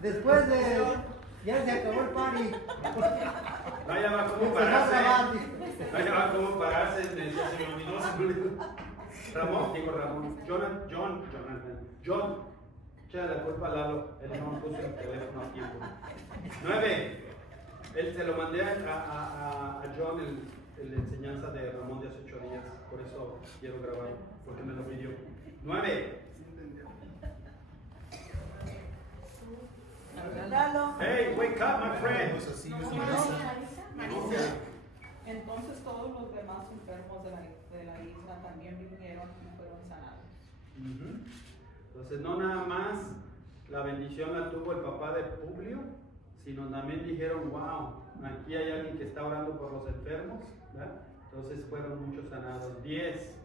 Después de... Ya se acabó el party. No, ya va como pararse. No, ya va como pararse. Se me olvidó. John. Echa la culpa a Lalo. Él no puso el teléfono a tiempo. 9. Él se lo mandé a John la enseñanza de Ramón de hace 8 días. Por eso quiero grabar, porque me lo pidió. 9. Hey, wake up, my friend. Entonces todos los demás enfermos de la isla también vinieron y fueron sanados. Entonces no nada más la bendición la tuvo el papá de Publio, sino también dijeron, wow, aquí hay alguien que está orando por los enfermos, ¿verdad? Entonces fueron muchos sanados. 10.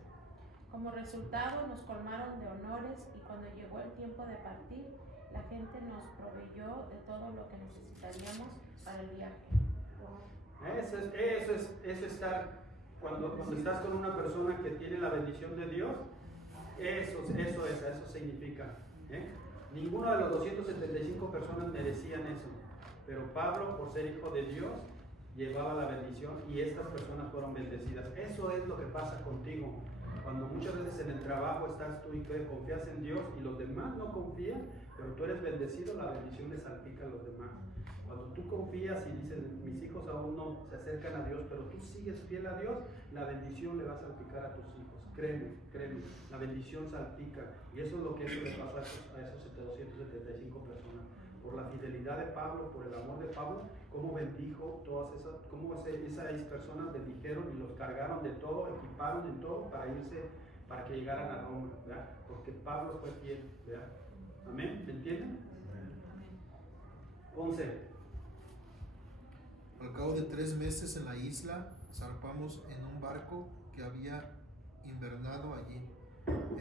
Como resultado nos colmaron de honores y cuando llegó el tiempo de partir, la gente nos proveyó de todo lo que necesitaríamos para el viaje. Eso es estar, cuando estás con una persona que tiene la bendición de Dios, eso significa. Ninguno de los 275 personas merecían eso, pero Pablo, por ser hijo de Dios, llevaba la bendición y estas personas fueron bendecidas. Eso es lo que pasa contigo. Cuando muchas veces en el trabajo estás tú y confías en Dios y los demás no confían, pero tú eres bendecido, la bendición le salpica a los demás. Cuando tú confías y dices, mis hijos aún no se acercan a Dios, pero tú sigues fiel a Dios, la bendición le va a salpicar a tus hijos. Créeme, la bendición salpica. Y eso es lo que le pasó a esos 275 personas. Por la fidelidad de Pablo, por el amor de Pablo, cómo bendijo todas esas, cómo esas personas bendijeron y los cargaron de todo, equiparon de todo para irse, para que llegaran a Roma, ¿verdad? Porque Pablo fue fiel, ¿verdad? Amén, ¿me entienden? 11. Al cabo de 3 meses en la isla, zarpamos en un barco que había invernado allí.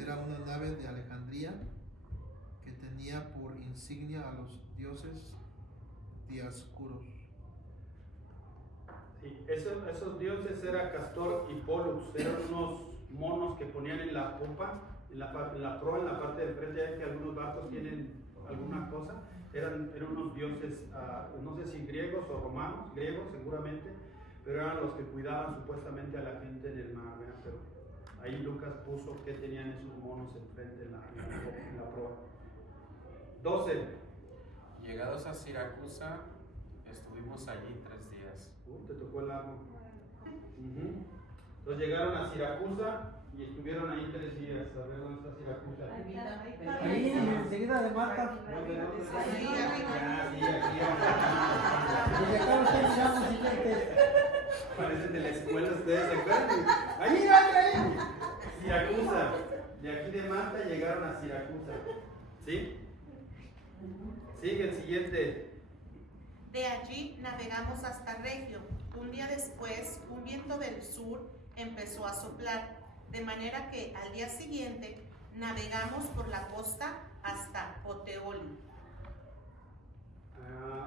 Era una nave de Alejandría que tenía por insignia a los dioses dioscuros. Sí, esos dioses eran Castor y Pollux, eran unos monos que ponían en la popa, en la proa, en la parte de frente, ya que algunos barcos tienen alguna cosa. Eran unos dioses, no sé si griegos o romanos, griegos seguramente, pero eran los que cuidaban supuestamente a la gente en el mar, ¿verdad? Pero ahí Lucas puso que tenían esos monos enfrente en la proa. 12. Llegados a Siracusa, estuvimos allí 3 días. Te tocó el largo. Entonces llegaron a Siracusa y estuvieron ahí 3 días. A ver dónde está Siracusa. Ahí enseguida de Marta. Y acá están mirando siguientes. Parecen de la escuela, ustedes se acuerdan. Ahí. Siracusa. De aquí de Malta llegaron a Siracusa. ¿Sí? Sigue el siguiente. De allí navegamos hasta Regio. Un día después, un viento del sur empezó a soplar, de manera que al día siguiente navegamos por la costa hasta Puteoli.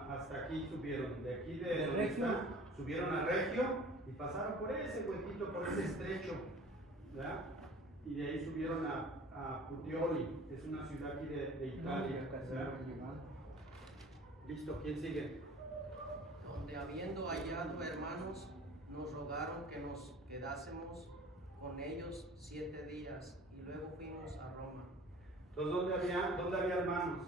Hasta aquí subieron, de aquí de donde está, subieron a Regio y pasaron por ese huequito, por ese estrecho, ¿verdad? Y de ahí subieron a Puteoli, que es una ciudad aquí de Italia, ¿verdad? Listo, ¿quién sigue? Donde habiendo hallado hermanos, nos rogaron que nos quedásemos con ellos 7 días y luego fuimos a Roma. Entonces, ¿dónde había hermanos?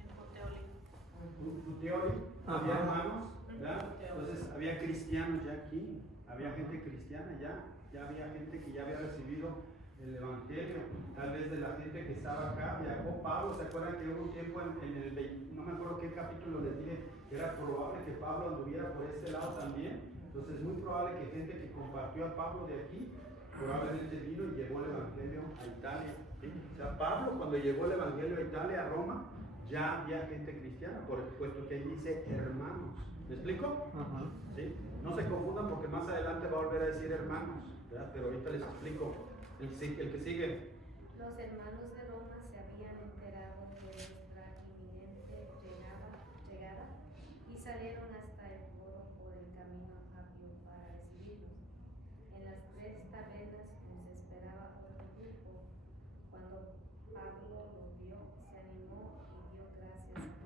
En Puteoli, había hermanos, ¿verdad? Entonces había cristianos ya aquí, había gente cristiana ya había gente que ya había recibido el evangelio, tal vez de la gente que estaba acá. Viajó Pablo, ¿se acuerdan que hubo un tiempo no me acuerdo qué capítulo les dije, que era probable que Pablo anduviera por este lado también? Entonces es muy probable que gente que compartió a Pablo de aquí, probablemente vino y llevó el evangelio a Italia, ¿sí? O sea, Pablo cuando llevó el evangelio a Italia, a Roma, ya había gente cristiana, puesto que ahí dice hermanos. ¿Me explico? ¿Sí? No se confundan porque más adelante va a volver a decir hermanos, ¿verdad? Pero ahorita les explico. El que sigue. Los hermanos de Roma se habían enterado de nuestra inminente llegada y salieron hasta el foro por el camino apio para recibirnos. En las 3 tabernas nos esperaba otro grupo. Cuando Pablo los vio, se animó y dio gracias a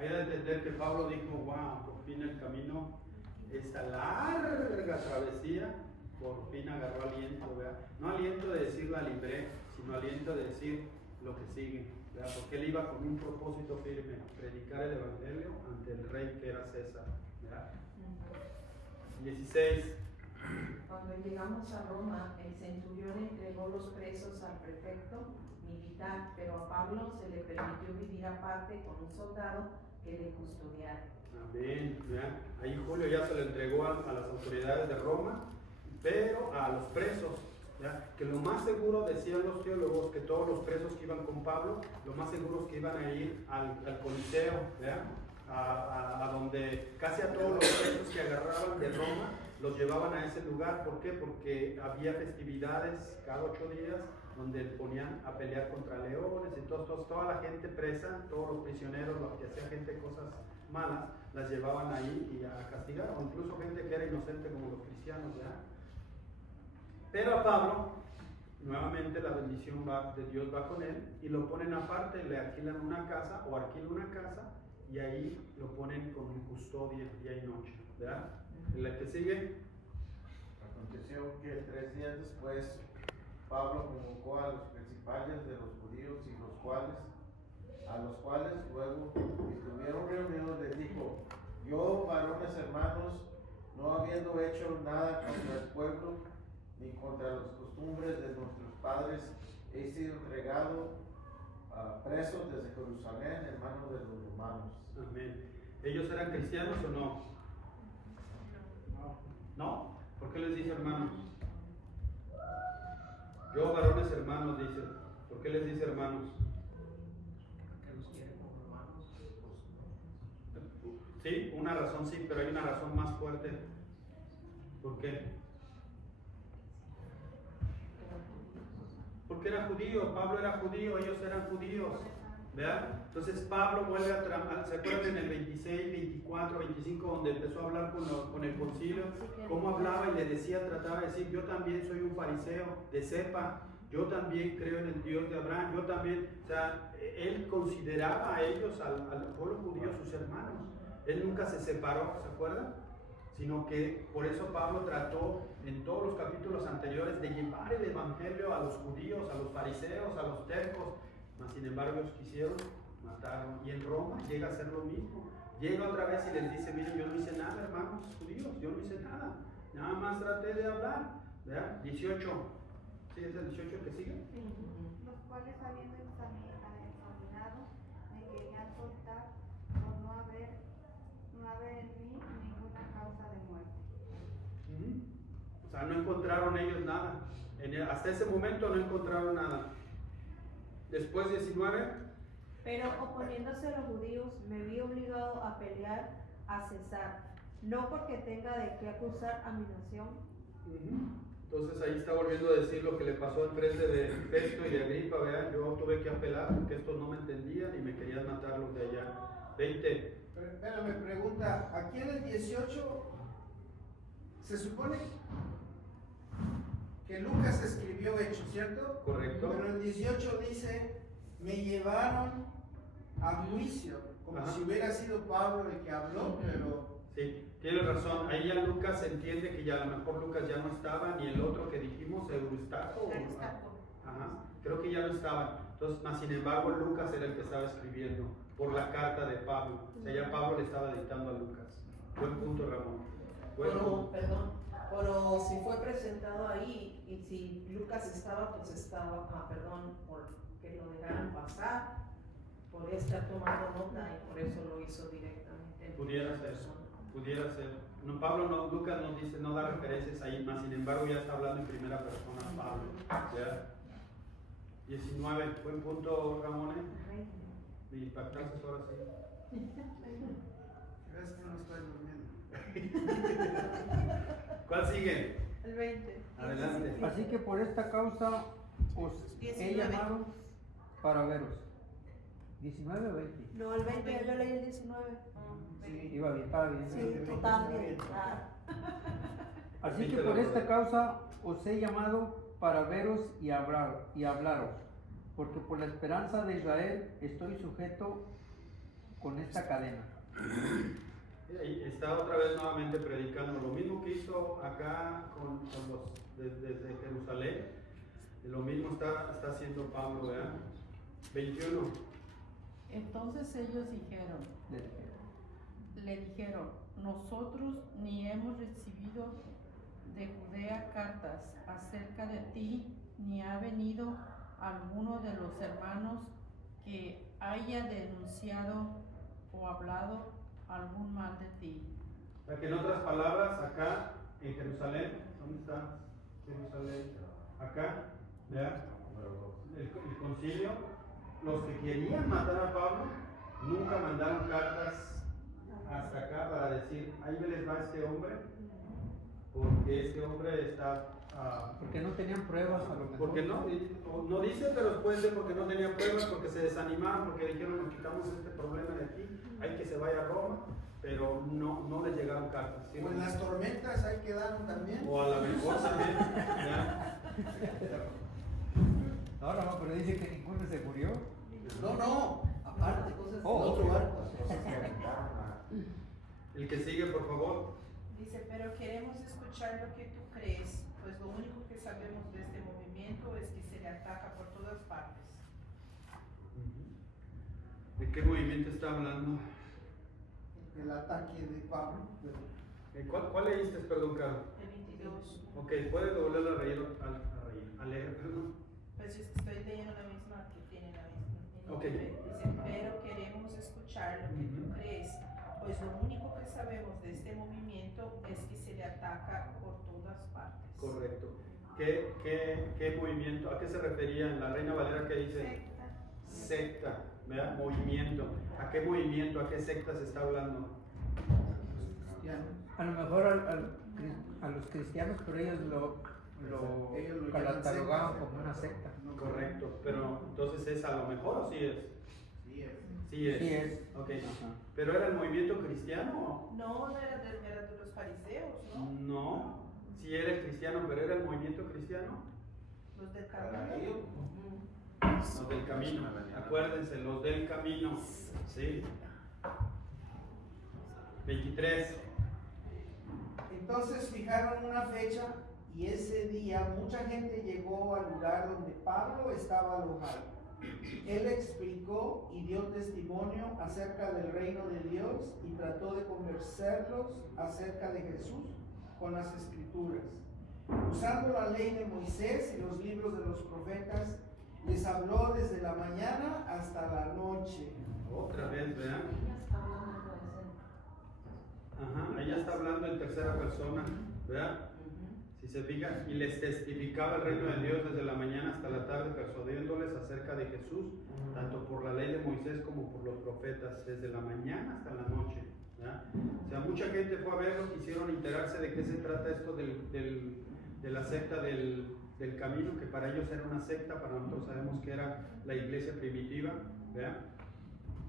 Hay que entender que Pablo dijo, wow, por fin el camino, esta larga travesía, por fin agarró aliento, ¿verdad? No aliento de decir la libré, sino aliento de decir lo que sigue, ¿verdad? Porque él iba con un propósito firme, predicar el evangelio ante el rey que era César, ¿verdad? 16. Cuando llegamos a Roma, el centurión entregó los presos al prefecto militar, pero a Pablo se le permitió vivir aparte con un soldado que le custodiara. Amén. ¿Ya? Ahí Julio ya se lo entregó a las autoridades de Roma, pero a los presos, ¿ya? Que lo más seguro, decían los teólogos, que todos los presos que iban con Pablo, lo más seguro es que iban a ir al Coliseo, ¿ya? A donde casi a todos los presos que agarraban de Roma los llevaban a ese lugar. ¿Por qué? Porque había festividades cada 8 días donde ponían a pelear contra leones y toda la gente presa, todos los prisioneros, los que hacía gente cosas malas, las llevaban ahí y a castigar, o incluso gente que era inocente como los cristianos, ¿ya? Pero a Pablo, nuevamente la bendición de Dios va con él y lo ponen aparte, le alquilan una casa o alquilan una casa y ahí lo ponen con custodia día y noche, ¿verdad? ¿En la que sigue? Aconteció que 3 días después Pablo convocó a los principales de los judíos y a los cuales luego estuvieron reunidos les dijo: yo, varones hermanos, no habiendo hecho nada contra el pueblo ni contra las costumbres de nuestros padres, he sido entregado a presos desde Jerusalén en manos de los romanos. Amén. ¿Ellos eran cristianos o no? ¿No? ¿Por qué les dice hermanos? Yo, varones hermanos, dice. ¿Por qué les dice hermanos? Porque los quiere como hermanos. Sí, una razón sí, pero hay una razón más fuerte. ¿Por qué? Porque era judío, Pablo era judío, ellos eran judíos, ¿verdad? Entonces Pablo vuelve a tramar, ¿se acuerdan en el 26, 24, 25, donde empezó a hablar con el concilio? Cómo hablaba y le decía, trataba de decir, yo también soy un fariseo de cepa, yo también creo en el Dios de Abraham, yo también, o sea, él consideraba a ellos, al pueblo judío, sus hermanos. Él nunca se separó, ¿se acuerdan? Sino que por eso Pablo trató en todos los capítulos anteriores de llevar el evangelio a los judíos, a los fariseos, a los tercos, mas sin embargo ellos quisieron matarlo. Y en Roma llega a ser lo mismo. Llega otra vez y les dice, miren, yo no hice nada, hermanos judíos, yo no hice nada, nada más traté de hablar, ¿verdad? 18, ¿sí es el 18 que sigue? Los cuales habiendo examinado me querían soltar por no haber en mí ninguna causa de muerte. O sea, no encontraron ellos nada. Hasta ese momento no encontraron nada. Después 19. Pero oponiéndose a los judíos, me vi obligado a pelear a César, no porque tenga de qué acusar a mi nación. Entonces ahí está volviendo a decir lo que le pasó al frente de Festo y de Agripa, vean, yo tuve que apelar porque estos no me entendían y me querían matar los de allá. 20. Pero me pregunta, aquí en el 18 se supone que Lucas escribió Hechos, ¿cierto? Correcto. Pero el 18 dice, me llevaron a juicio, como si hubiera sido Pablo el que habló, pero... Sí, tienes razón, ahí ya Lucas entiende que ya a lo mejor Lucas ya no estaba, ni el otro que dijimos, Eustaco. Ajá, creo que ya no estaban. Entonces, más sin embargo, Lucas era el que estaba escribiendo por la carta de Pablo. O sea, ya Pablo le estaba dictando a Lucas. Buen punto, Ramón. Pero si fue presentado ahí y si Lucas estaba, pues estaba, por que lo dejaran pasar, podría estar tomando nota y por eso lo hizo directamente. Pudiera ser. No, Lucas no dice, no da referencias ahí, más sin embargo ya está hablando en primera persona Pablo. ¿Ya? 19, buen punto, Ramón. Me impactaste ahora sí. Gracias que no estoy durmiendo. ¿Cuál sigue? El 20. Adelante. Así que por esta causa os he llamado para veros. 19 o 20. No, el 20, yo leí el 19. Sí, iba bien, estaba bien. Sí, tú también, claro. Así que por esta causa os he llamado para veros y hablaros, porque por la esperanza de Israel estoy sujeto con esta cadena? Y está otra vez nuevamente predicando lo mismo que hizo acá con los desde Jerusalén, lo mismo está haciendo Pablo, ¿verdad? 21. Entonces ellos le dijeron, nosotros ni hemos recibido de Judea cartas acerca de ti, ni ha venido alguno de los hermanos que haya denunciado o hablado algún mal de ti. O sea que en otras palabras, acá en Jerusalén, ¿dónde está Jerusalén? Acá, ¿verdad? El concilio, los que querían matar a Pablo, nunca mandaron cartas hasta acá para decir, ahí les va este hombre, porque este hombre está... porque no tenían pruebas a lo mejor. Porque no dice, pero puede ser porque no tenían pruebas, porque se desanimaron, porque dijeron, nos quitamos este problema de aquí, hay que se vaya a Roma, pero no les llegaron cartas. ¿Sí? Pues las tormentas ahí quedaron también. O a lo mejor también. No, pero dice que ninguno se murió. No, aparte, cosas otro barco. El que sigue, por favor. Dice, pero queremos escuchar lo que tú crees, pues lo único que sabemos de este movimiento es que se le ataca por todas partes. ¿De qué movimiento está hablando? El ataque de Pablo. ¿Cuál leíste, perdón, Carlos? El 22. Ok, ¿puedes volverlo a leer, perdón? Pues estoy leyendo la misma que tiene la misma. Ok. Dice, pero queremos escuchar lo que tú crees, pues lo único que sabemos de este movimiento es que se le ataca por todas partes. Correcto. ¿Qué movimiento? ¿A qué se refería en la Reina Valera que dice? Secta, ¿verdad? Movimiento. ¿A qué movimiento, a qué secta se está hablando? A lo mejor a los cristianos, pero ellos lo catalogaban como una secta. Correcto, pero entonces ¿es a lo mejor o sí es? Sí es. Ok. ¿Pero era el movimiento cristiano? No era de los fariseos, ¿no? No, sí era el cristiano, pero era el movimiento cristiano. Los del camino. Los del camino, acuérdense, los del camino. Sí. 23. Entonces fijaron una fecha y ese día mucha gente llegó al lugar donde Pablo estaba alojado. Él explicó y dio testimonio acerca del reino de Dios y trató de convencerlos acerca de Jesús con las escrituras. Usando la ley de Moisés y los libros de los profetas, les habló desde la mañana hasta la noche. Otra vez, ¿verdad? Ajá, ella está hablando en tercera persona, ¿verdad? Si se fijan, y les testificaba el reino de Dios desde la mañana hasta la tarde, persuadiéndoles acerca de Jesús, tanto por la ley de Moisés como por los profetas, desde la mañana hasta la noche, ¿verdad? O sea, mucha gente fue a verlo, quisieron enterarse de qué se trata esto de la secta del camino, que para ellos era una secta, para nosotros sabemos que era la iglesia primitiva, ¿verdad?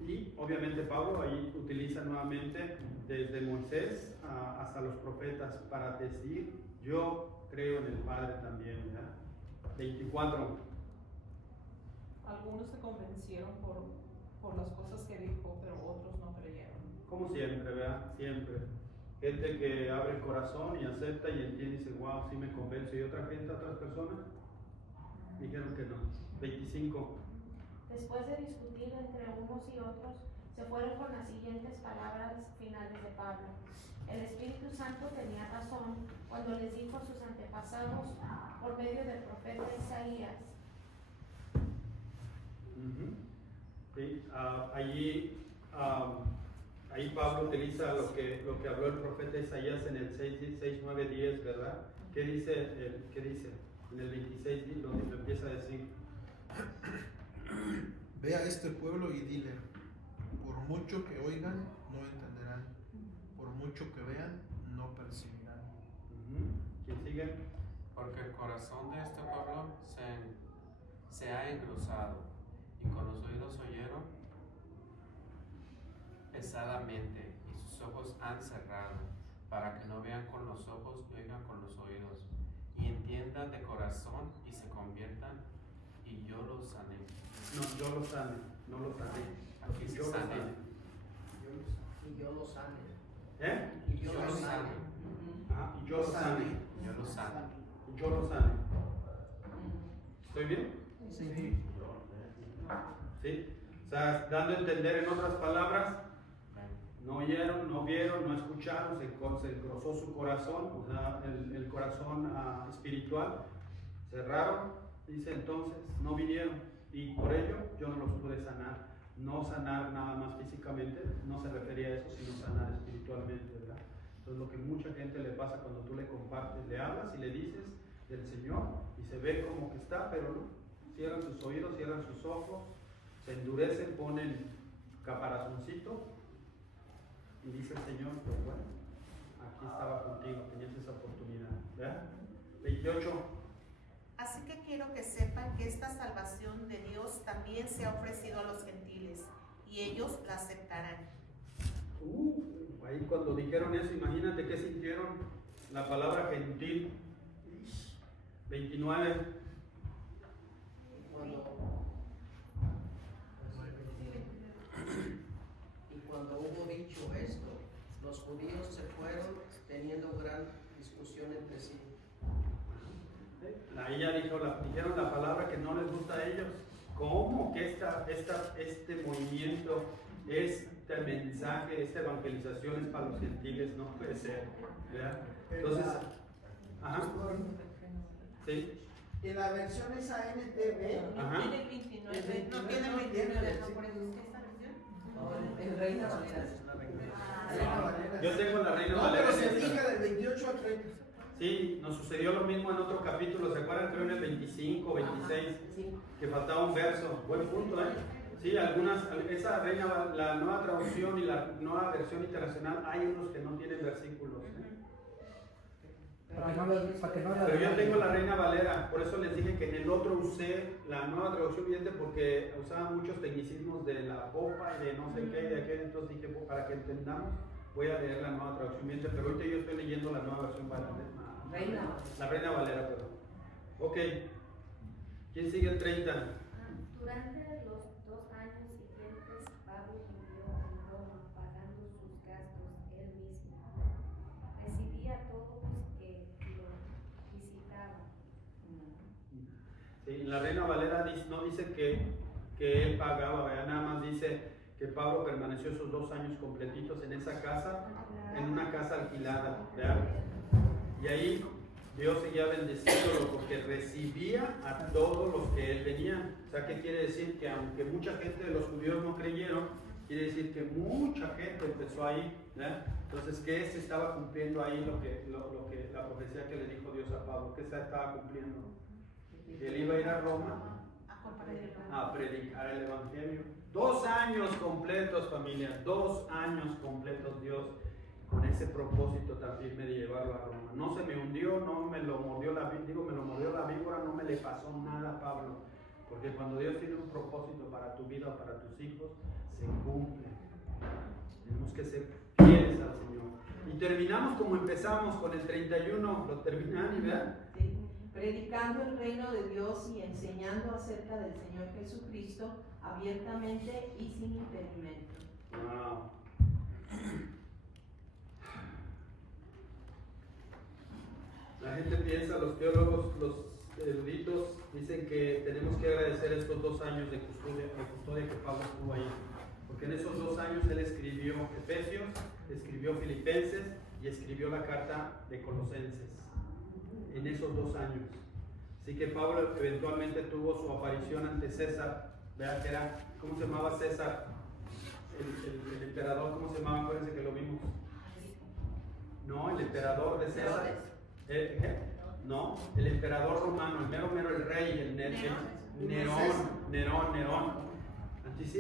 Y obviamente Pablo ahí utiliza nuevamente desde Moisés hasta los profetas para decir, yo creo en el Padre también, ¿verdad? 24. Algunos se convencieron por las cosas que dijo, pero otros no creyeron. Como siempre, ¿verdad? Siempre. Gente que abre el corazón y acepta y entiende y dice, wow, sí me convenzo. Y otra gente, otras personas, dijeron que no. 25. Después de discutir entre unos y otros, se fueron con las siguientes palabras finales de Pablo. El Espíritu Santo tenía razón cuando les dijo a sus antepasados por medio del profeta Isaías. Sí, ahí Pablo utiliza lo que habló el profeta Isaías en el 6, 9, 10, ¿verdad? ¿Qué dice? En el 26, donde lo empieza a decir. Ve a este pueblo y dile, por mucho que oigan, no entenderán, por mucho que vean, no percibirán. ¿Quién sigue? Porque el corazón de este pueblo se ha engrosado y con los oídos oyeron pesadamente y sus ojos han cerrado para que no vean con los ojos y oigan con los oídos y entiendan de corazón y se conviertan y yo los sané. No, yo los sané, no los sané. Aquí se Yo los sané. sané. Y yo lo sane. ¿Eh? Y yo lo sane. Ajá, y yo lo sane. Yo lo sane. Y yo lo sane. ¿Estoy bien? Sí. ¿Sí? O sea, dando a entender en otras palabras, no oyeron, no vieron, no escucharon, se engrosó su corazón, o sea, el corazón espiritual, cerraron, dice entonces, no vinieron, y por ello yo no los pude sanar. No sanar nada más físicamente, no se refería a eso, sino sanar espiritualmente, ¿verdad? Entonces lo que mucha gente le pasa cuando tú le compartes, le hablas y le dices del Señor, y se ve como que está, pero no. Cierran sus oídos, cierran sus ojos, se endurecen, ponen caparazoncito y dice el Señor, pues bueno, aquí estaba contigo, tenías esa oportunidad, ¿verdad? 28. Así que quiero que sepan que esta salvación de Dios también se ha ofrecido a los gentiles y ellos la aceptarán. Ahí cuando dijeron eso, imagínate qué sintieron la palabra gentil. 29. Y cuando hubo dicho esto, los judíos se fueron teniendo gran discusión entre sí. Ahí ya dijeron la palabra que no les gusta a ellos. ¿Cómo que este movimiento, este mensaje, esta evangelización es para los gentiles? No puede ser, ¿verdad? Entonces, ajá. ¿Sí? En la versión esa NTV, ajá. No tiene 29. ¿No tiene 29 versión? El Reina Valera. Yo tengo la Reina no, Valera. pero se fija del 28 al 30. Sí, nos sucedió lo mismo en otro capítulo, ¿se acuerdan? Creo en el 25, 26, que faltaba un verso. Buen punto, ¿eh? Sí, esa Reina, la nueva traducción y la nueva versión internacional, hay unos que no tienen versículos, ¿eh? Pero yo tengo la Reina Valera, por eso les dije que en el otro usé la nueva traducción viviente porque usaba muchos tecnicismos de la popa y de no sé qué, de aquel, entonces dije, para que entendamos, voy a leer la nueva traducción viviente, pero ahorita yo estoy leyendo la nueva versión Valera. La Reina Valera, perdón. Ok, ¿quién sigue el 30? Durante los 2 años siguientes, Pablo vivió en Roma pagando sus gastos él mismo. Recibía a todos los que lo visitaban. Sí, la Reina Valera no dice que él pagaba, ¿verdad? Nada más dice que Pablo permaneció esos 2 años completitos en esa casa, en una casa alquilada, ¿verdad? Y ahí Dios seguía bendeciéndolo porque recibía a todos los que él venía. O sea, ¿qué quiere decir? Que aunque mucha gente de los judíos no creyeron, quiere decir que mucha gente empezó ahí, ¿verdad? Entonces, ¿qué se estaba cumpliendo ahí la profecía que le dijo Dios a Pablo? ¿Qué se estaba cumpliendo? Él iba a ir a Roma a predicar el Evangelio. 2 años completos, familia, 2 años completos Dios con ese propósito tan firme de llevarlo a Roma. No se me hundió, no me lo mordió la víbora, no me le pasó nada a Pablo. Porque cuando Dios tiene un propósito para tu vida o para tus hijos, se cumple. Tenemos que ser fieles al Señor. Y terminamos como empezamos con el 31, lo terminan, ¿verdad? Sí. Predicando el reino de Dios y enseñando acerca del Señor Jesucristo abiertamente y sin impedimento. Wow. La gente piensa, los teólogos, los eruditos, dicen que tenemos que agradecer estos 2 años de custodia que Pablo estuvo ahí. Porque en esos 2 años él escribió Efesios, escribió Filipenses y escribió la carta de Colosenses. En esos 2 años. Así que Pablo eventualmente tuvo su aparición ante César. Vean que era, ¿cómo se llamaba César? El emperador, ¿cómo se llamaba? Acuérdense que lo vimos. No, el emperador de César. No, el emperador romano, el mero el rey, el Nerón.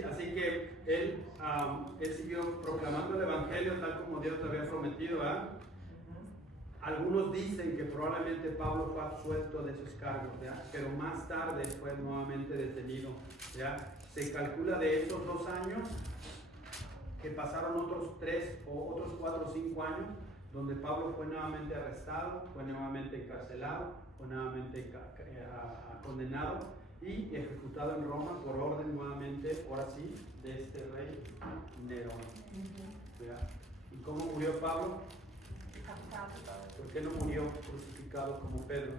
Así que él siguió proclamando el evangelio tal como Dios le había prometido, ¿verdad? Algunos dicen que probablemente Pablo fue absuelto de sus cargos, ¿verdad? Pero más tarde fue nuevamente detenido, ¿verdad? Se calcula de esos 2 años que pasaron otros 3 o otros 4 o 5 años donde Pablo fue nuevamente arrestado, fue nuevamente encarcelado, fue nuevamente condenado y ejecutado en Roma por orden nuevamente, ahora sí, de este rey Nerón. ¿verdad? ¿Y cómo murió Pablo? ¿Por qué no murió crucificado como Pedro?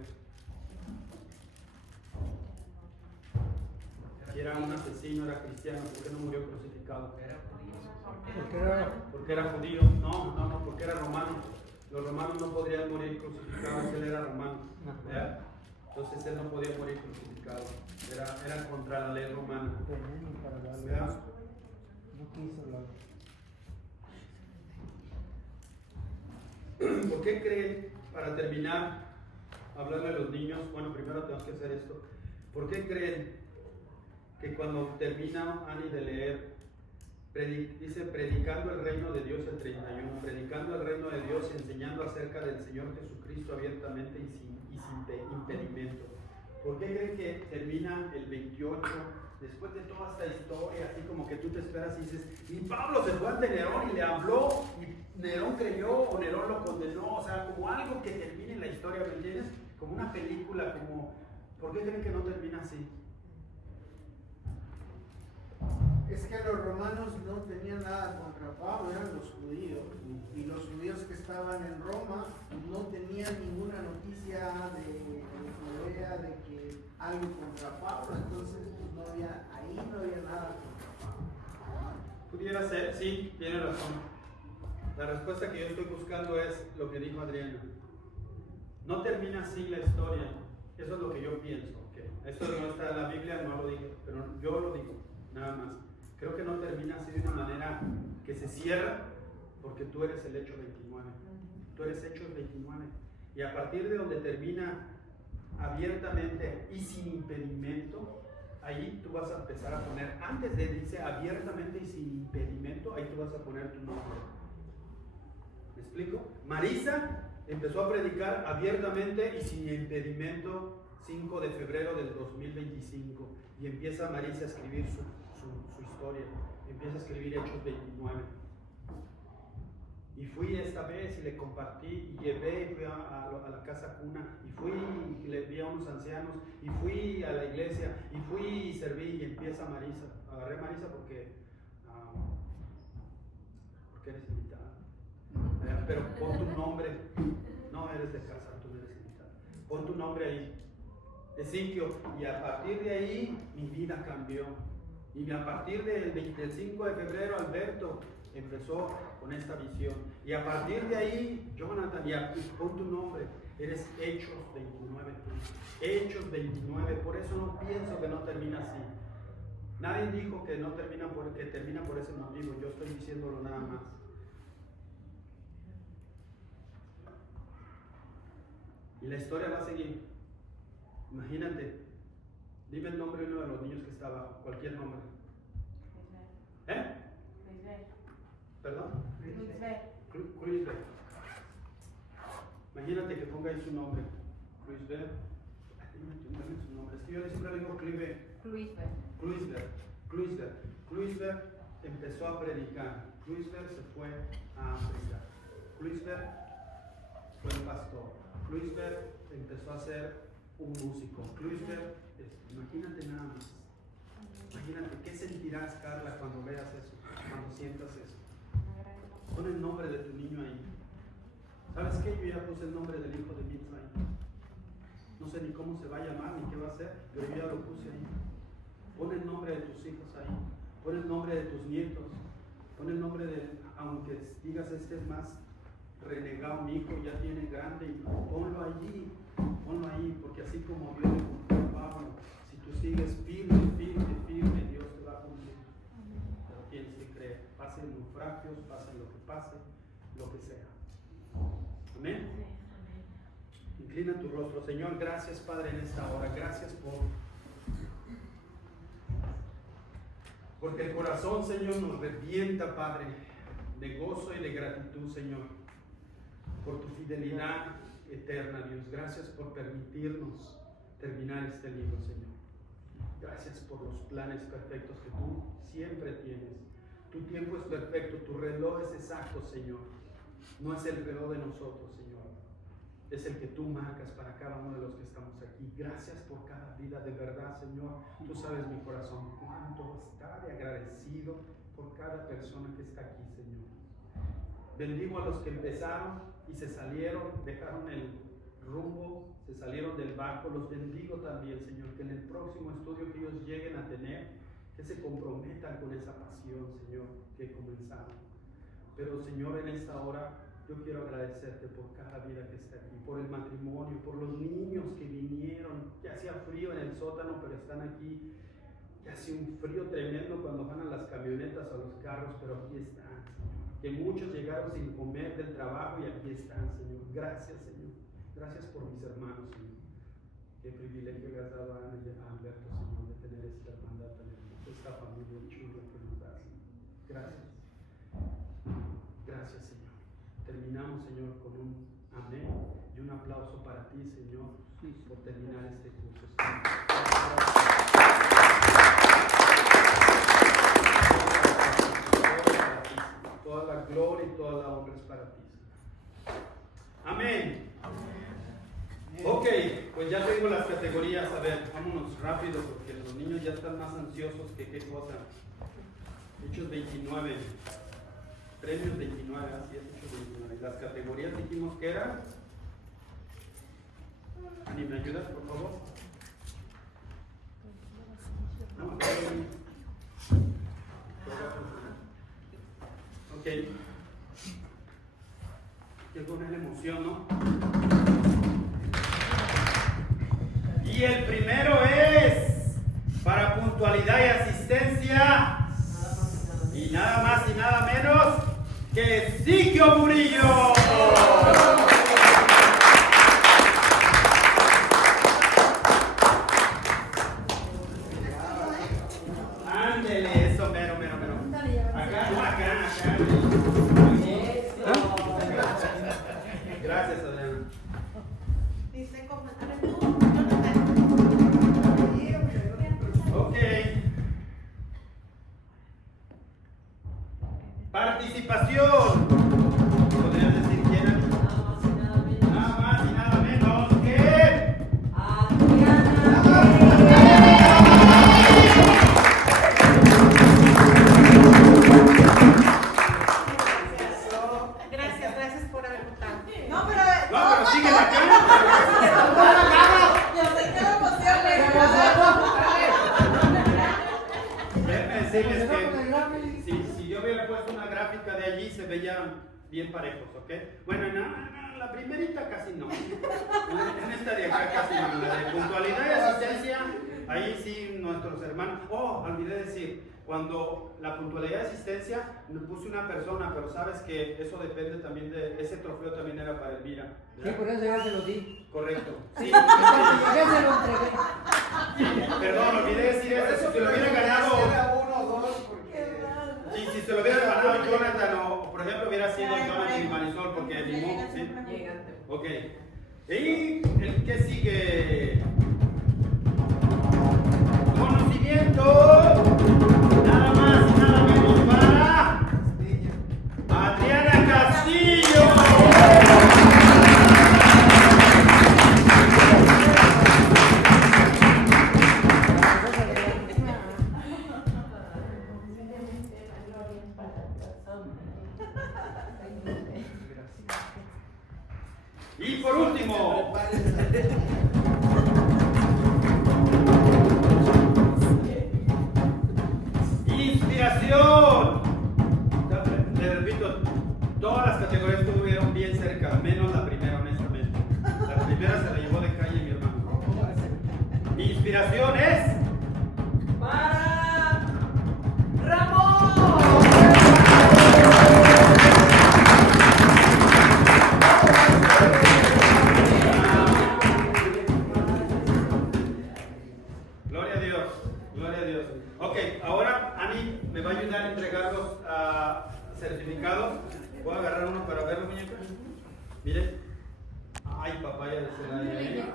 Si era un asesino, era cristiano, ¿por qué no murió crucificado? Porque era judío. No, porque era romano. Los romanos no podrían morir crucificados, él era romano. ¿Verdad? Entonces él no podía morir crucificado. Era contra la ley romana. ¿Verdad? ¿Por qué creen, para terminar, hablando de los niños, bueno, primero tenemos que hacer esto. ¿Por qué creen que cuando termina Ani de leer, dice predicando el reino de Dios el 31, predicando el reino de Dios y enseñando acerca del Señor Jesucristo abiertamente y sin impedimento? ¿Por qué creen que termina el 28, después de toda esta historia, así como que tú te esperas y dices, y Pablo se fue ante Nerón y le habló, y Nerón creyó o Nerón lo condenó? O sea, como algo que termine la historia, ¿me entiendes? Como una película, como, ¿por qué creen que no termina así? Es que los romanos no tenían nada contra Pablo, eran los judíos. Y los judíos que estaban en Roma no tenían ninguna noticia de Judea, de que algo contra Pablo. Entonces no había nada contra Pablo. Pudiera ser, sí, tiene razón. La respuesta que yo estoy buscando es lo que dijo Adriana. No termina así la historia. Eso es lo que yo pienso. Okay. Esto no está en la Biblia, no lo dije, pero yo lo digo, nada más. Creo que no termina así de una manera que se cierra, porque tú eres el hecho 29. Tú eres Hechos 29. Y a partir de donde termina abiertamente y sin impedimento, ahí tú vas a empezar a poner, antes de dice abiertamente y sin impedimento, ahí tú vas a poner tu nombre. ¿Me explico? Marisa empezó a predicar abiertamente y sin impedimento 5 de febrero del 2025, y empieza Marisa a escribir su historia, empieza a escribir Hechos 29. Y fui esta vez y le compartí, y llevé, y fui a la casa cuna, y fui y le vi a unos ancianos, y fui a la iglesia, y fui y serví, y empieza Marisa. Agarré a Marisa porque eres invitada. Pero pon tu nombre, no eres de casa, tú eres invitada. Pon tu nombre ahí, Ezequiel, y a partir de ahí mi vida cambió. Y a partir del 5 de febrero, Alberto empezó con esta visión. Y a partir de ahí, Jonathan, y pon tu nombre, eres Hechos 29. Hechos 29, por eso no pienso que no termina así. Nadie dijo que no termina que termina por ese motivo, yo estoy diciéndolo nada más. Y la historia va a seguir. Imagínate. Dime el nombre de uno de los niños que estaba abajo, cualquier nombre. ¿Eh? ¿Perdón? Cruisberg. Imagínate que ponga ahí su nombre. Cruisberg. Dime su nombre. Es que yo siempre le digo Cruisberg empezó a predicar. Cruisberg se fue a África. Cruisberg fue un pastor. Cruisberg empezó a ser un músico. Cruisberg, imagínate nada más. Imagínate, ¿qué sentirás, Carla, cuando veas eso, cuando sientas eso? Pon el nombre de tu niño ahí. ¿Sabes qué? Yo ya puse el nombre del hijo de Mitz ahí. No sé ni cómo se va a llamar, ni qué va a hacer, pero yo ya lo puse ahí. Pon el nombre de tus hijos ahí. Pon el nombre de tus nietos. Pon el nombre de, aunque digas este es más renegado, mi hijo ya tiene grande, y ponlo allí, porque así como Dios le cumplió a Pablo, si tú sigues firme, Dios te va a cumplir. Pero tienes que creer, pasen naufragios, pase lo que pase, lo que sea. Amén. Inclina tu rostro. Señor, gracias, Padre, en esta hora. Gracias porque el corazón, Señor, nos revienta, Padre, de gozo y de gratitud, Señor, por tu fidelidad eterna, Dios. Gracias por permitirnos terminar este libro, Señor. Gracias por los planes perfectos que tú siempre tienes. Tu tiempo es perfecto, tu reloj es exacto, Señor. No es el reloj de nosotros, Señor. Es el que tú marcas para cada uno de los que estamos aquí. Gracias por cada vida, de verdad, Señor. Tú sabes mi corazón cuánto está de agradecido por cada persona que está aquí, Señor. Bendigo a los que empezaron y se salieron, dejaron el rumbo, se salieron del barco. Los bendigo también, Señor, que en el próximo estudio que ellos lleguen a tener, que se comprometan con esa pasión, Señor, que comenzaron. Pero, Señor, en esta hora yo quiero agradecerte por cada vida que está aquí, por el matrimonio, por los niños que vinieron, que hacía frío en el sótano, pero están aquí. Que hace un frío tremendo cuando van a las camionetas o a los carros, pero aquí están, Señor. Que muchos llegaron sin comer del trabajo y aquí están, Señor. Gracias, Señor. Gracias por mis hermanos, Señor. Qué privilegio le has dado a Ana y a Alberto, Señor, de tener esta hermandad tan hermosa, esta familia chula que nos das. Gracias. Gracias, Señor. Terminamos, Señor, con un amén y un aplauso para ti, Señor, por terminar este curso, Señor. Toda la gloria y toda la honra es para ti, Señor. Amén. Ok, pues ya tengo las categorías. A ver, vámonos rápido porque los niños ya están más ansiosos que qué cosa. Hechos 29. Premios 29, así es, Hechos 29. Las categorías dijimos que eran. Ani, ¿me ayudas, por favor? No, ok. Quiero poner la emoción, ¿no? Y el primero es para puntualidad y asistencia. Y nada más y nada menos que Siquio Murillo. Ándele, eso, mero. Acá. Gracias, Adriana. Dice, ok. Participación. ¿Podrías decir quién es? Nada más y nada menos que Gracias por haber votado. No, pero sigue la yo sé que la emoción Déjenme decirles que si yo hubiera puesto una gráfica de allí se veían bien parejos, ¿ok? Bueno, no, la primerita casi no. En esta de acá casi no. La de puntualidad y asistencia, ahí sí nuestros hermanos. Oh, olvidé decir, cuando la puntualidad y asistencia me puse una persona, pero sabes que eso depende también de, ese trofeo también era para Elvira. Sí, por eso ya se lo di. Correcto. Sí. Ya se lo entregué. Perdón, olvidé decir eso. Si se lo hubiera ganado. Si se lo hubiera ganado Jonathan o por ejemplo hubiera sido Jonathan y Marisol, porque limón, ¿sí? Ok. Y el que sigue. Conocimiento. Nada más y nada menos para Adriana Castillo. Y por último, inspiración. Les repito, todas las categorías estuvieron bien cerca, menos la primera, honestamente. La primera se la llevó de calle mi hermano. Inspiración es para Ramón. Gloria a Dios, gloria a Dios. Ok, ahora Ani me va a ayudar a entregar los certificados. ¿Puedo agarrar uno para verlo, muñeca? Mire. Ay, papaya de Celaya.